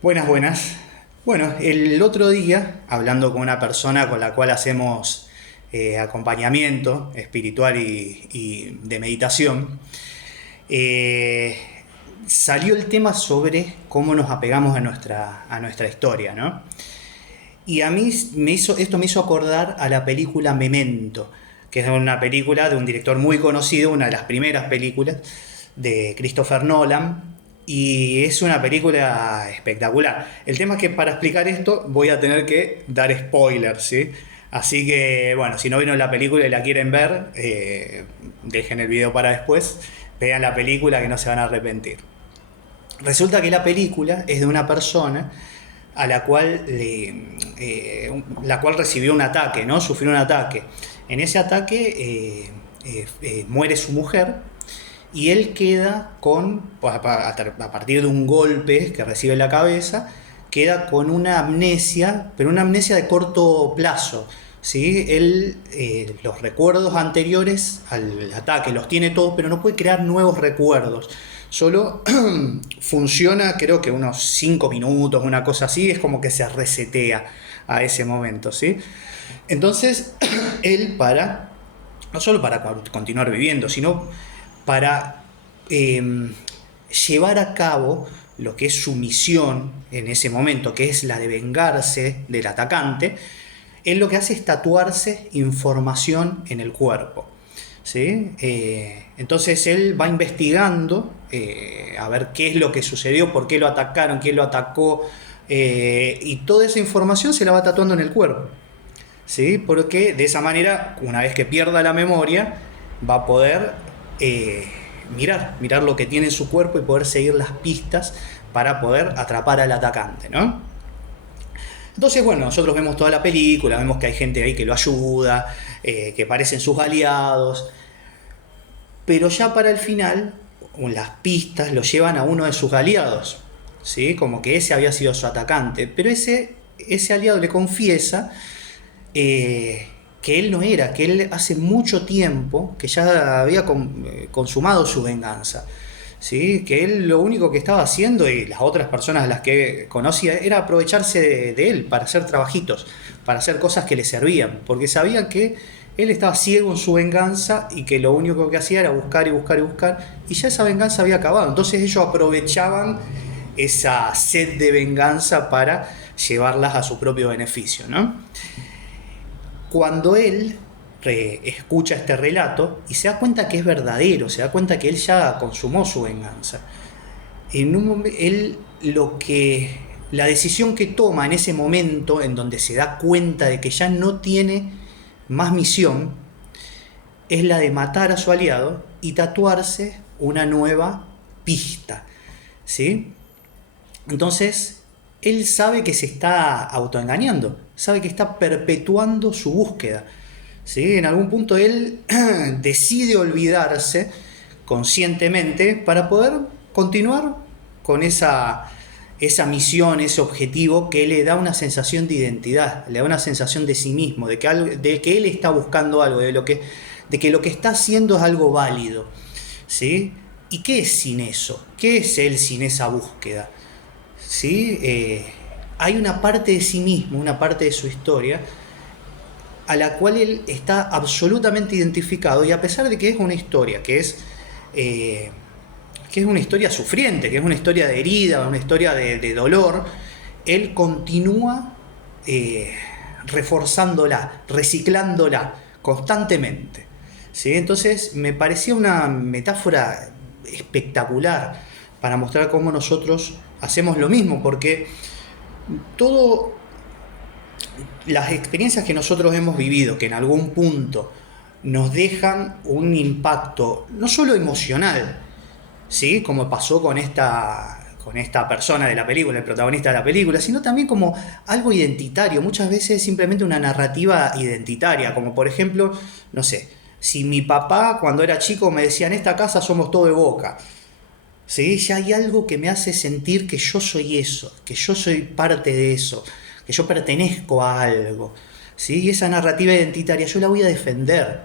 Buenas, buenas. Bueno, el otro día, hablando con una persona con la cual hacemos acompañamiento espiritual y de meditación, eh, salió el tema sobre cómo nos apegamos a nuestra historia, ¿no? Y a mí esto me hizo acordar a la película Memento, que es una película de un director muy conocido, una de las primeras películas de Christopher Nolan, y es una película espectacular. El tema es que para explicar esto voy a tener que dar spoilers, ¿sí? Así que, bueno, si no vieron la película y la quieren ver, dejen el video para después, vean la película que no se van a arrepentir. Resulta que la película es de una persona a la cual recibió un ataque, ¿no? Sufrió un ataque. En ese ataque muere su mujer y él queda a partir de un golpe que recibe en la cabeza, queda con una amnesia, pero una amnesia de corto plazo. ¿Sí? Él los recuerdos anteriores al ataque los tiene todos, pero no puede crear nuevos recuerdos. Solo funciona, creo que unos 5 minutos, una cosa así, es como que se resetea a ese momento, ¿sí? Entonces, él no solo para continuar viviendo, sino para eh, llevar a cabo lo que es su misión en ese momento, que es la de vengarse del atacante, él lo que hace es tatuarse información en el cuerpo. ¿Sí? Entonces él va investigando a ver qué es lo que sucedió, por qué lo atacaron, quién lo atacó, y toda esa información se la va tatuando en el cuerpo. ¿Sí? Porque de esa manera, una vez que pierda la memoria, va a poder eh, mirar lo que tiene en su cuerpo y poder seguir las pistas para poder atrapar al atacante, ¿no? Entonces, bueno, nosotros vemos toda la película, vemos que hay gente ahí que lo ayuda, que parecen sus aliados, pero ya para el final, las pistas lo llevan a uno de sus aliados, ¿sí? Como que ese había sido su atacante, pero ese aliado le confiesa que él no era, que él hace mucho tiempo que ya había consumado su venganza. ¿Sí? Que él lo único que estaba haciendo y las otras personas a las que conocía era aprovecharse de él para hacer trabajitos, para hacer cosas que le servían, porque sabían que él estaba ciego en su venganza y que lo único que hacía era buscar y buscar y buscar, y ya esa venganza había acabado. Entonces ellos aprovechaban esa sed de venganza para llevarlas a su propio beneficio, ¿no? Cuando él escucha este relato y se da cuenta que es verdadero, se da cuenta que él ya consumó su venganza, él la decisión que toma en ese momento en donde se da cuenta de que ya no tiene más misión es la de matar a su aliado y tatuarse una nueva pista, ¿sí? Entonces, él sabe que se está autoengañando, sabe que está perpetuando su búsqueda. ¿Sí? En algún punto él decide olvidarse conscientemente para poder continuar con esa misión, ese objetivo que le da una sensación de identidad, le da una sensación de sí mismo, de que él está buscando algo, de que lo que está haciendo es algo válido. ¿Sí? ¿Y qué es sin eso? ¿Qué es él sin esa búsqueda? ¿Sí? Hay una parte de sí mismo, una parte de su historia a la cual él está absolutamente identificado, y a pesar de que es una historia que es una historia sufriente, que es una historia de herida, una historia de dolor, él continúa reforzándola, reciclándola constantemente. ¿Sí? Entonces me parecía una metáfora espectacular para mostrar cómo nosotros hacemos lo mismo, porque todo las experiencias que nosotros hemos vivido, que en algún punto nos dejan un impacto no solo emocional, ¿sí? Como pasó con esta persona de la película, el protagonista de la película, sino también como algo identitario, muchas veces simplemente una narrativa identitaria, como por ejemplo, no sé, si mi papá cuando era chico me decía en esta casa somos todo de Boca, ¿sí? Ya hay algo que me hace sentir que yo soy eso, que yo soy parte de eso, que yo pertenezco a algo. ¿Sí? Y esa narrativa identitaria yo la voy a defender,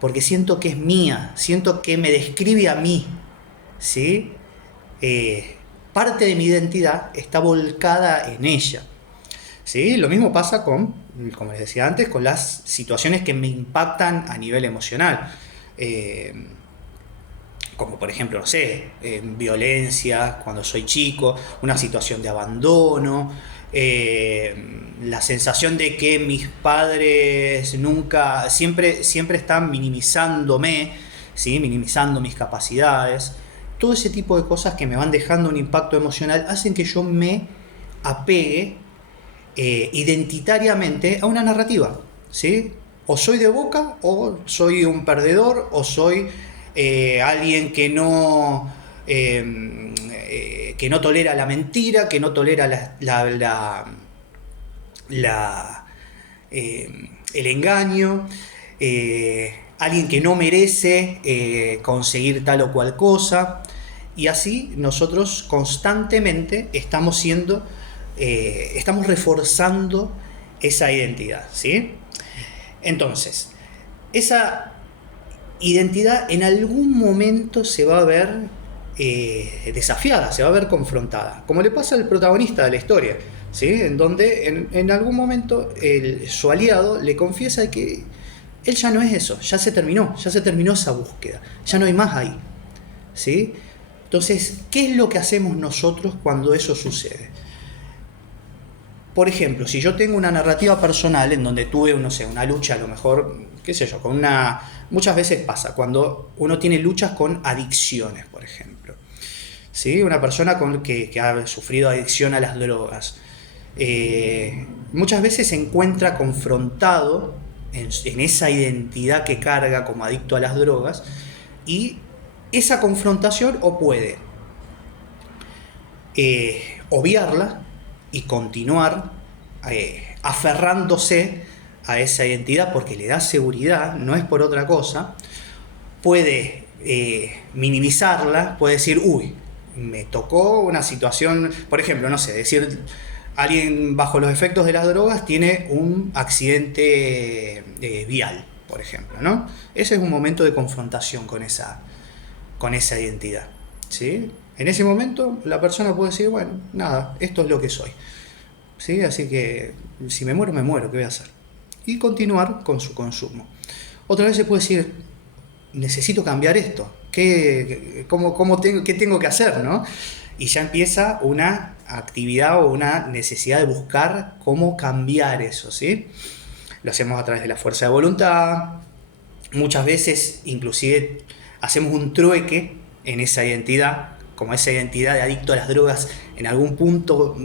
porque siento que es mía, siento que me describe a mí. ¿Sí? Eh, parte de mi identidad está volcada en ella. ¿Sí? Lo mismo pasa con, como les decía antes, con las situaciones que me impactan a nivel emocional. Como por ejemplo, no sé, violencia cuando soy chico, una situación de abandono, la sensación de que mis padres siempre están minimizándome, ¿sí? Minimizando mis capacidades. Todo ese tipo de cosas que me van dejando un impacto emocional hacen que yo me apegue identitariamente a una narrativa, ¿sí? O soy de Boca, o soy un perdedor, o soy alguien que no tolera la mentira, que no tolera la, el engaño, alguien que no merece conseguir tal o cual cosa. Y así nosotros constantemente estamos reforzando esa identidad, ¿sí? Entonces, esa identidad en algún momento se va a ver desafiada, se va a ver confrontada, como le pasa al protagonista de la historia, ¿sí? En donde en algún momento su aliado le confiesa que él ya no es eso, ya se terminó esa búsqueda, ya no hay más ahí, ¿sí? Entonces, ¿qué es lo que hacemos nosotros cuando eso sucede? Por ejemplo, si yo tengo una narrativa personal en donde tuve, no sé, una lucha, a lo mejor, qué sé yo, muchas veces pasa, cuando uno tiene luchas con adicciones, por ejemplo. ¿Sí? Una persona que ha sufrido adicción a las drogas. Muchas veces se encuentra confrontado en esa identidad que carga como adicto a las drogas, y esa confrontación o puede obviarla y continuar aferrándose a esa identidad porque le da seguridad, no es por otra cosa. Puede minimizarla, puede decir, uy, me tocó una situación, por ejemplo, no sé, decir, alguien bajo los efectos de las drogas tiene un accidente vial, por ejemplo, ¿no? Ese es un momento de confrontación con esa identidad, ¿sí? En ese momento la persona puede decir, bueno, nada, esto es lo que soy, ¿sí? Así que si me muero, ¿qué voy a hacer? Y continuar con su consumo. Otra vez se puede decir, necesito cambiar esto, ¿qué tengo que hacer, ¿no? Y ya empieza una actividad o una necesidad de buscar cómo cambiar eso, ¿sí? Lo hacemos a través de la fuerza de voluntad, muchas veces inclusive hacemos un trueque en esa identidad, como esa identidad de adicto a las drogas en algún punto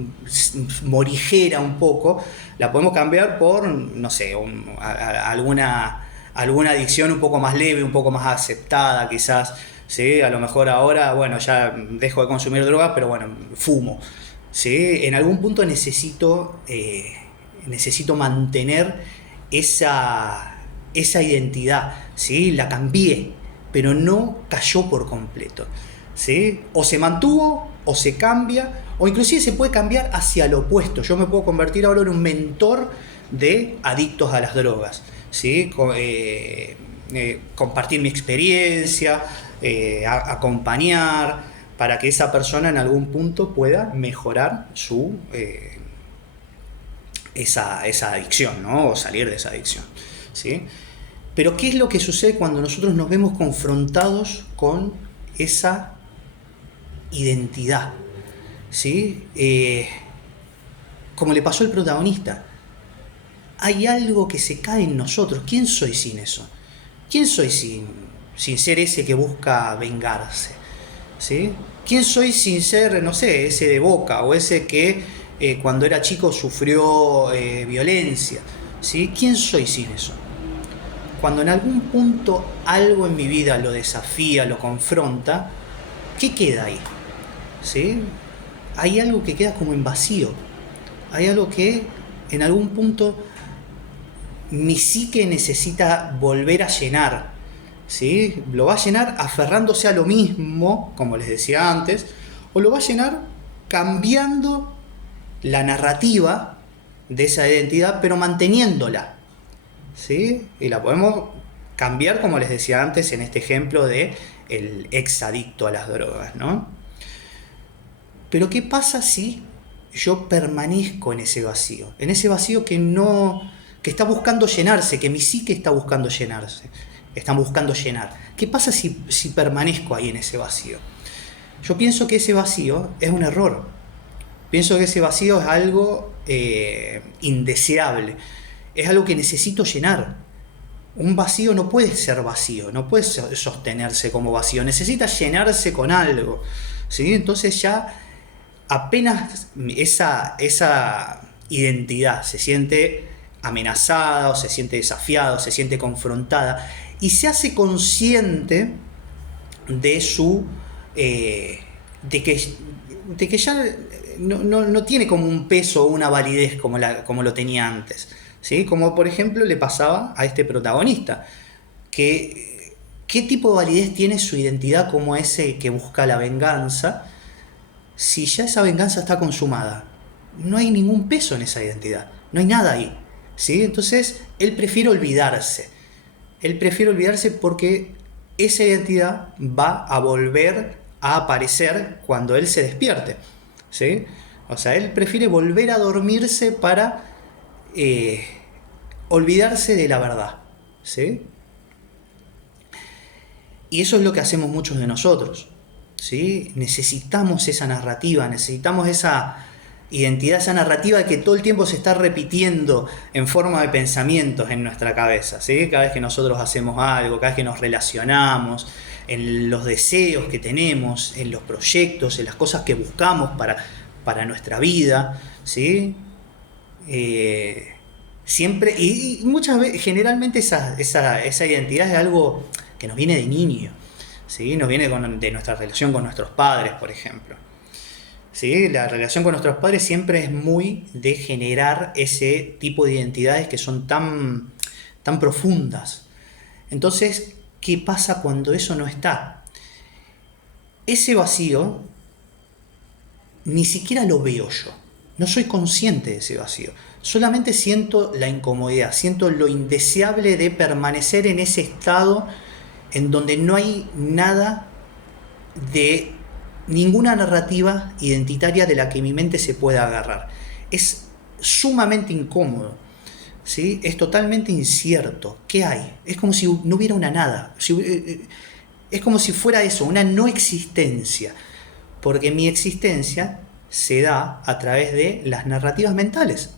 morigera un poco, la podemos cambiar por, no sé, alguna adicción un poco más leve, un poco más aceptada quizás, ¿sí? A lo mejor ahora, bueno, ya dejo de consumir drogas, pero bueno, fumo, ¿sí? En algún punto necesito mantener esa identidad, ¿sí? La cambié, pero no cayó por completo, ¿sí? O se mantuvo, o se cambia, o inclusive se puede cambiar hacia lo opuesto. Yo me puedo convertir ahora en un mentor de adictos a las drogas, ¿sí? Compartir mi experiencia, acompañar, para que esa persona en algún punto pueda mejorar esa adicción, ¿no? O salir de esa adicción, ¿sí? Pero ¿qué es lo que sucede cuando nosotros nos vemos confrontados con esa identidad? ¿Sí? Como le pasó al protagonista, hay algo que se cae en nosotros. ¿Quién soy sin eso? ¿Quién soy sin ser ese que busca vengarse? ¿Sí? ¿Quién soy sin ser, no sé, ese de Boca o ese que cuando era chico sufrió violencia? ¿Sí? ¿Quién soy sin eso? Cuando en algún punto algo en mi vida lo desafía, lo confronta, ¿qué queda ahí? ¿Sí? Hay algo que queda como en vacío. Hay algo que en algún punto mi psique necesita volver a llenar, ¿sí? Lo va a llenar aferrándose a lo mismo, como les decía antes, o lo va a llenar cambiando la narrativa de esa identidad, pero manteniéndola, ¿sí? Y la podemos cambiar, como les decía antes, en este ejemplo de el ex adicto a las drogas, ¿no? Pero ¿qué pasa si yo permanezco en ese vacío? En ese vacío que no, que está buscando llenarse, que mi psique está buscando llenarse, está buscando llenar. ¿Qué pasa si permanezco ahí en ese vacío? Yo pienso que ese vacío es un error. Pienso que ese vacío es algo indeseable. Es algo que necesito llenar. Un vacío no puede ser vacío, no puede sostenerse como vacío, necesita llenarse con algo, ¿sí? Entonces ya apenas esa identidad se siente amenazada o se siente desafiada o se siente confrontada y se hace consciente de su de que ya no tiene como un peso o una validez como lo tenía antes, ¿sí? Como por ejemplo le pasaba a este protagonista, que qué tipo de validez tiene su identidad como ese que busca la venganza si ya esa venganza está consumada. No hay ningún peso en esa identidad, no hay nada ahí, ¿sí? Entonces él prefiere olvidarse porque esa identidad va a volver a aparecer cuando él se despierte, ¿sí? O sea, él prefiere volver a dormirse para olvidarse de la verdad, ¿sí? Y eso es lo que hacemos muchos de nosotros, ¿sí? Necesitamos esa narrativa, necesitamos esa identidad, esa narrativa que todo el tiempo se está repitiendo en forma de pensamientos en nuestra cabeza, ¿sí? Cada vez que nosotros hacemos algo, cada vez que nos relacionamos, en los deseos que tenemos, en los proyectos, en las cosas que buscamos para nuestra vida, ¿sí? Siempre, y muchas veces, generalmente esa identidad es algo que nos viene de niño, ¿sí? Nos viene de nuestra relación con nuestros padres, por ejemplo. ¿Sí? La relación con nuestros padres siempre es muy de generar ese tipo de identidades que son tan profundas. Entonces, ¿qué pasa cuando eso no está? Ese vacío ni siquiera lo veo yo. No soy consciente de ese vacío. Solamente siento la incomodidad, siento lo indeseable de permanecer en ese estado en donde no hay nada de ninguna narrativa identitaria de la que mi mente se pueda agarrar. Es sumamente incómodo, ¿sí? Es totalmente incierto. ¿Qué hay? Es como si no hubiera una nada. Es como si fuera eso, una no existencia. Porque mi existencia se da a través de las narrativas mentales,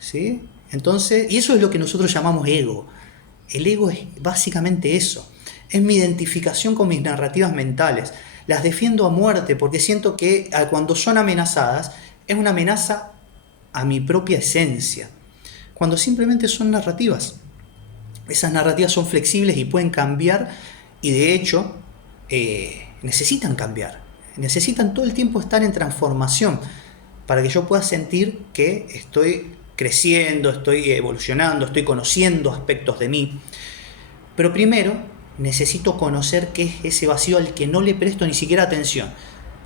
¿sí? Entonces, y eso es lo que nosotros llamamos ego. El ego es básicamente eso. Es mi identificación con mis narrativas mentales. Las defiendo a muerte porque siento que cuando son amenazadas es una amenaza a mi propia esencia. Cuando simplemente son narrativas. Esas narrativas son flexibles y pueden cambiar y de hecho necesitan cambiar. Necesitan todo el tiempo estar en transformación para que yo pueda sentir que estoy creciendo, estoy evolucionando, estoy conociendo aspectos de mí. Pero primero necesito conocer qué es ese vacío al que no le presto ni siquiera atención,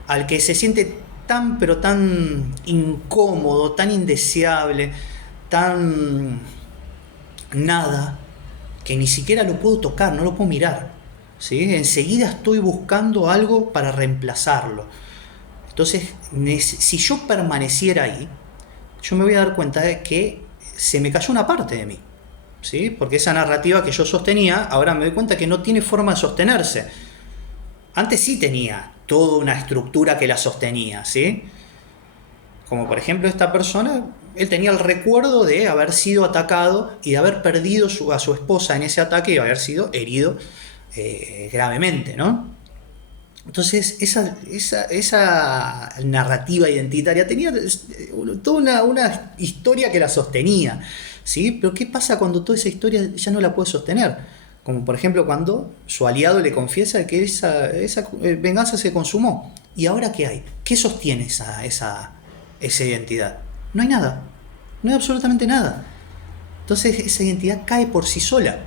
al que se siente tan pero tan incómodo, tan indeseable, tan nada, que ni siquiera lo puedo tocar, no lo puedo mirar, ¿sí? Enseguida estoy buscando algo para reemplazarlo. Entonces, si yo permaneciera ahí, yo me voy a dar cuenta de que se me cayó una parte de mí, ¿sí? Porque esa narrativa que yo sostenía, ahora me doy cuenta que no tiene forma de sostenerse. Antes sí tenía toda una estructura que la sostenía, ¿sí? Como por ejemplo esta persona, él tenía el recuerdo de haber sido atacado y de haber perdido a su esposa en ese ataque y haber sido herido gravemente, ¿no? Entonces esa narrativa identitaria tenía toda una historia que la sostenía, ¿sí? Pero ¿qué pasa cuando toda esa historia ya no la puede sostener? Como por ejemplo cuando su aliado le confiesa que esa venganza se consumó. ¿Y ahora qué hay? ¿Qué sostiene esa identidad? No hay nada, no hay absolutamente nada. Entonces esa identidad cae por sí sola,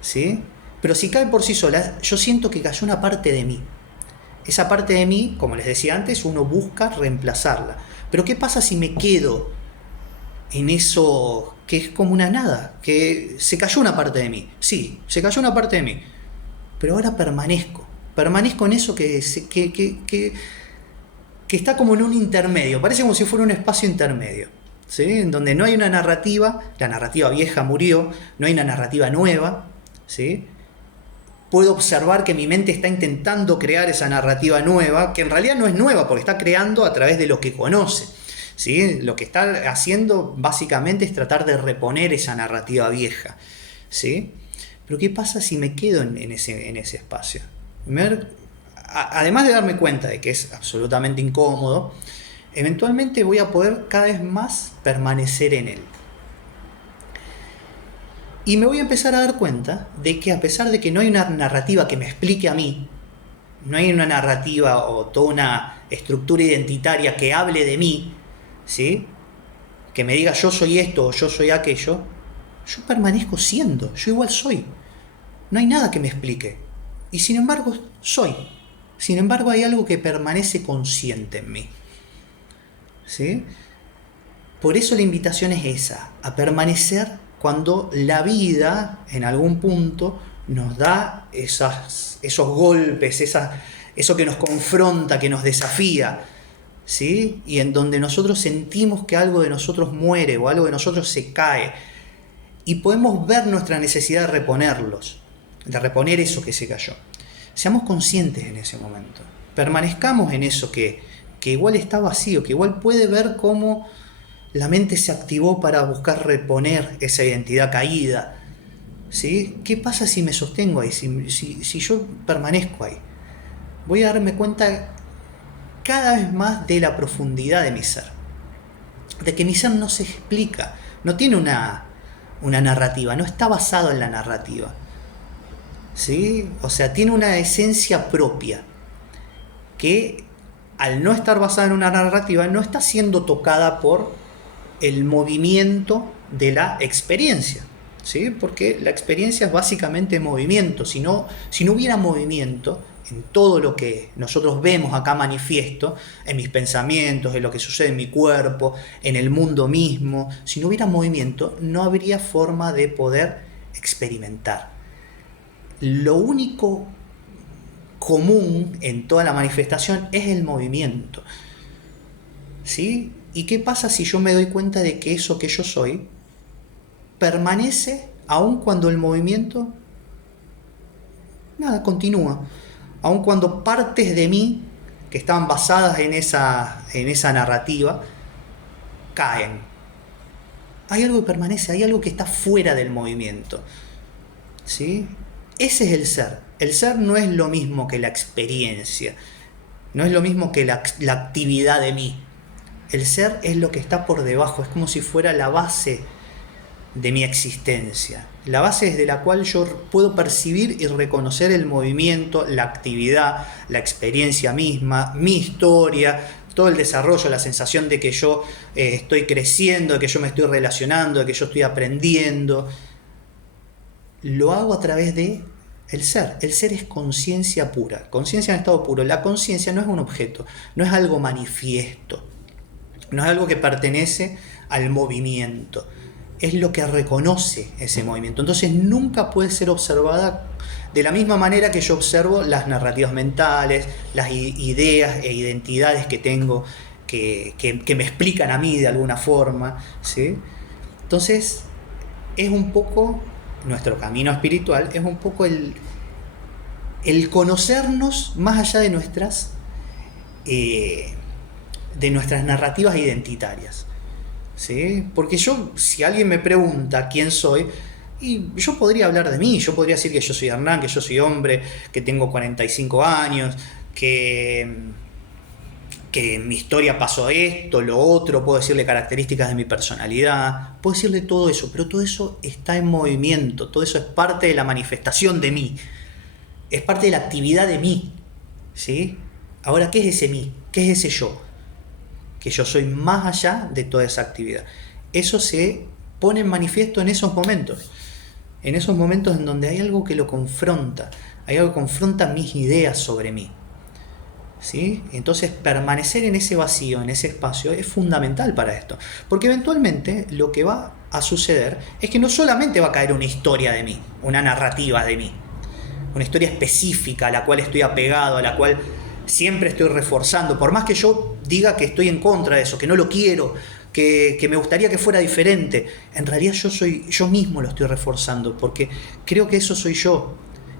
¿sí? Pero si cae por sí sola, yo siento que cayó una parte de mí. Esa parte de mí, como les decía antes, uno busca reemplazarla. Pero ¿qué pasa si me quedo en eso que es como una nada? Que se cayó una parte de mí. Sí, se cayó una parte de mí. Pero ahora permanezco. Permanezco en eso que que está como en un intermedio, parece como si fuera un espacio intermedio, ¿sí? En donde no hay una narrativa, la narrativa vieja murió, no hay una narrativa nueva, ¿sí? Puedo observar que mi mente está intentando crear esa narrativa nueva, que en realidad no es nueva, porque está creando a través de lo que conoce, ¿sí? Lo que está haciendo básicamente es tratar de reponer esa narrativa vieja, ¿sí? Pero ¿qué pasa si me quedo en ese espacio? Además de darme cuenta de que es absolutamente incómodo, eventualmente voy a poder cada vez más permanecer en él. Y me voy a empezar a dar cuenta de que a pesar de que no hay una narrativa que me explique a mí, no hay una narrativa o toda una estructura identitaria que hable de mí, ¿sí? Que me diga yo soy esto o yo soy aquello, yo permanezco siendo, yo igual soy. No hay nada que me explique. Y sin embargo, soy. Sin embargo, hay algo que permanece consciente en mí, ¿sí? Por eso la invitación es esa, a permanecer cuando la vida, en algún punto, nos da esos golpes, eso que nos confronta, que nos desafía, ¿sí? Y en donde nosotros sentimos que algo de nosotros muere o algo de nosotros se cae. Y podemos ver nuestra necesidad de reponer eso que se cayó. Seamos conscientes en ese momento. Permanezcamos en eso que igual está vacío, que igual puede ver cómo la mente se activó para buscar reponer esa identidad caída, ¿sí? ¿Qué pasa si me sostengo ahí? Si yo permanezco ahí. Voy a darme cuenta cada vez más de la profundidad de mi ser. De que mi ser no se explica, no tiene una narrativa, no está basado en la narrativa, ¿sí? O sea, tiene una esencia propia que al no estar basada en una narrativa no está siendo tocada por el movimiento de la experiencia, ¿sí? Porque la experiencia es básicamente movimiento. Si no hubiera movimiento en todo lo que nosotros vemos acá manifiesto, en mis pensamientos, en lo que sucede en mi cuerpo, en el mundo mismo, si no hubiera movimiento, no habría forma de poder experimentar. Lo único común en toda la manifestación es el movimiento, ¿sí? ¿Y qué pasa si yo me doy cuenta de que eso que yo soy permanece aun cuando el movimiento continúa? Aun cuando partes de mí que estaban basadas en esa narrativa caen. Hay algo que permanece, hay algo que está fuera del movimiento, ¿sí? Ese es el ser. El ser no es lo mismo que la experiencia, no es lo mismo que la actividad de mí. El ser es lo que está por debajo, es como si fuera la base de mi existencia, la base desde la cual yo puedo percibir y reconocer el movimiento, la actividad, la experiencia misma, mi historia, todo el desarrollo, la sensación de que yo estoy creciendo, de que yo me estoy relacionando, de que yo estoy aprendiendo. Lo hago a través de el ser. El ser es conciencia pura, conciencia en estado puro. La conciencia no es un objeto, no es algo manifiesto, no es algo que pertenece al movimiento, es lo que reconoce ese movimiento. Entonces nunca puede ser observada de la misma manera que yo observo las narrativas mentales, las ideas e identidades que tengo que me explican a mí de alguna forma, ¿sí? Entonces es un poco nuestro camino espiritual, es un poco el conocernos más allá de nuestras narrativas identitarias, ¿sí? Porque si alguien me pregunta quién soy, y yo podría hablar de mí, yo podría decir que yo soy Hernán, que yo soy hombre, que tengo 45 años, que en mi historia pasó esto, lo otro, puedo decirle características de mi personalidad, puedo decirle todo eso, pero todo eso está en movimiento, todo eso es parte de la manifestación de mí, es parte de la actividad de mí, ¿sí? Ahora, ¿qué es ese mí? ¿Qué es ese yo? Que yo soy más allá de toda esa actividad. Eso se pone en manifiesto en esos momentos en donde hay algo que lo confronta, hay algo que confronta mis ideas sobre mí, ¿sí? Entonces permanecer en ese vacío, en ese espacio, es fundamental para esto, porque eventualmente lo que va a suceder es que no solamente va a caer una historia de mí, una narrativa de mí, una historia específica a la cual estoy apegado, a la cual siempre estoy reforzando, por más que yo diga que estoy en contra de eso, que no lo quiero, que me gustaría que fuera diferente, en realidad yo mismo lo estoy reforzando, porque creo que eso soy yo,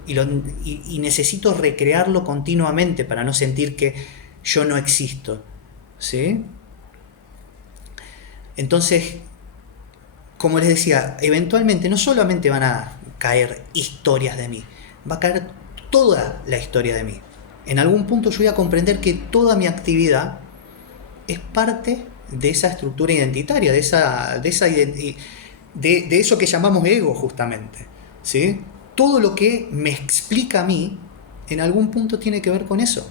y necesito recrearlo continuamente para no sentir que yo no existo, ¿sí? Entonces, como les decía, eventualmente no solamente van a caer historias de mí, va a caer toda la historia de mí. En algún punto yo voy a comprender que toda mi actividad es parte de esa estructura identitaria, de eso que llamamos ego, justamente, ¿sí? Todo lo que me explica a mí, en algún punto tiene que ver con eso.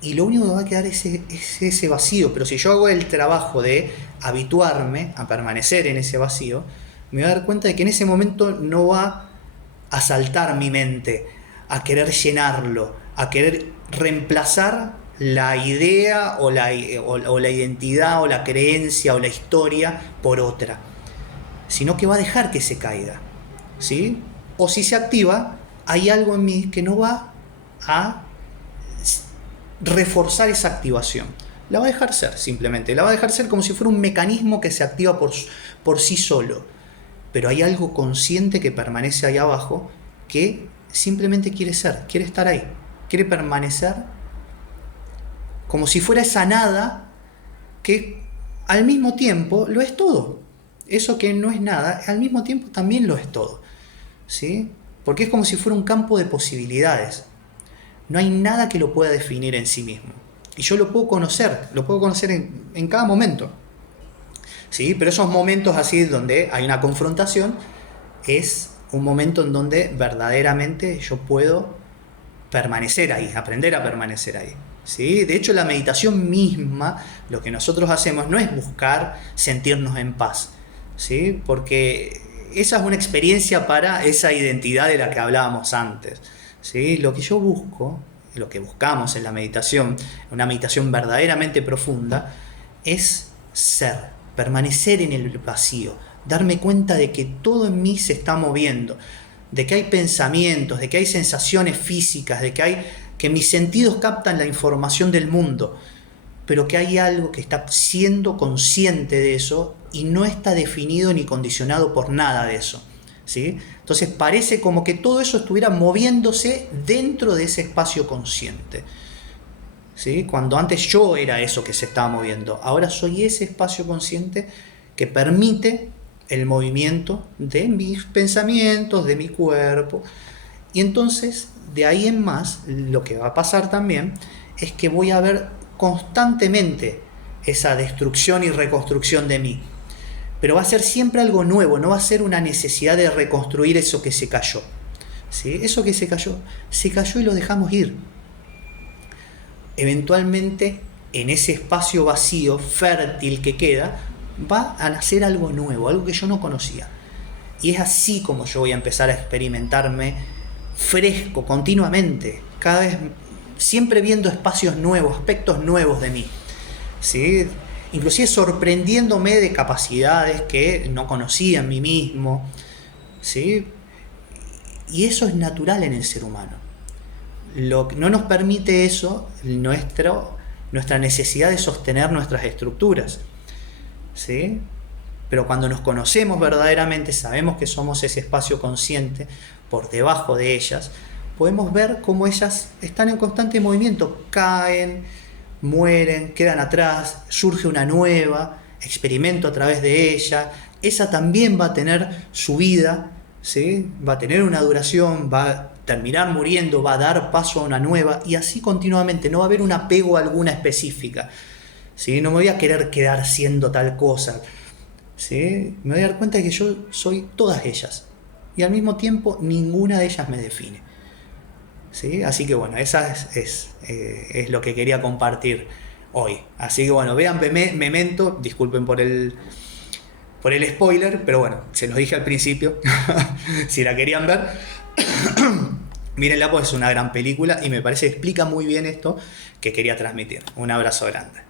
Y lo único que va a quedar es ese vacío. Pero si yo hago el trabajo de habituarme a permanecer en ese vacío, me voy a dar cuenta de que en ese momento no va a saltar mi mente a querer llenarlo, a querer reemplazar la idea o la identidad o la creencia o la historia por otra, sino que va a dejar que se caiga, ¿sí? O si se activa, hay algo en mí que no va a reforzar esa activación. La va a dejar ser, simplemente. La va a dejar ser como si fuera un mecanismo que se activa por sí solo. Pero hay algo consciente que permanece ahí abajo que simplemente quiere ser, quiere estar ahí, quiere permanecer como si fuera esa nada que al mismo tiempo lo es todo. Eso que no es nada, al mismo tiempo también lo es todo, ¿sí? Porque es como si fuera un campo de posibilidades. No hay nada que lo pueda definir en sí mismo. Y yo lo puedo conocer en cada momento, ¿sí? Pero esos momentos así donde hay una confrontación es un momento en donde verdaderamente yo puedo permanecer ahí, aprender a permanecer ahí, ¿sí? De hecho, la meditación misma, lo que nosotros hacemos no es buscar sentirnos en paz, ¿sí? Porque esa es una experiencia para esa identidad de la que hablábamos antes, ¿sí? Lo que yo busco, lo que buscamos en la meditación, una meditación verdaderamente profunda, es ser, permanecer en el vacío, darme cuenta de que todo en mí se está moviendo, de que hay pensamientos, de que hay sensaciones físicas, de que mis sentidos captan la información del mundo, pero que hay algo que está siendo consciente de eso y no está definido ni condicionado por nada de eso, ¿sí? Entonces parece como que todo eso estuviera moviéndose dentro de ese espacio consciente, ¿sí? Cuando antes yo era eso que se estaba moviendo, ahora soy ese espacio consciente que permite el movimiento de mis pensamientos, de mi cuerpo. Y entonces, de ahí en más, lo que va a pasar también es que voy a ver constantemente esa destrucción y reconstrucción de mí. Pero va a ser siempre algo nuevo, no va a ser una necesidad de reconstruir eso que se cayó, ¿sí? Eso que se cayó y lo dejamos ir. Eventualmente, en ese espacio vacío, fértil que queda, va a nacer algo nuevo, algo que yo no conocía. Y es así como yo voy a empezar a experimentarme fresco, continuamente, cada vez, siempre viendo espacios nuevos, aspectos nuevos de mí, ¿sí? Inclusive sorprendiéndome de capacidades que no conocía en mí mismo, ¿sí? Y eso es natural en el ser humano. Lo que no nos permite eso, nuestra necesidad de sostener nuestras estructuras, ¿sí? Pero cuando nos conocemos verdaderamente, sabemos que somos ese espacio consciente, por debajo de ellas, podemos ver cómo ellas están en constante movimiento, caen, mueren, quedan atrás, surge una nueva, experimento a través de ella, esa también va a tener su vida, ¿sí? Va a tener una duración, va a terminar muriendo, va a dar paso a una nueva, y así continuamente, no va a haber un apego a alguna específica, ¿sí? No me voy a querer quedar siendo tal cosa, ¿sí? Me voy a dar cuenta de que yo soy todas ellas, y al mismo tiempo ninguna de ellas me define, ¿sí? Así que bueno, esa es lo que quería compartir hoy. Así que bueno, vean Memento, disculpen por el spoiler, pero bueno, se los dije al principio, si la querían ver, mírenla, pues es una gran película y me parece que explica muy bien esto que quería transmitir. Un abrazo grande.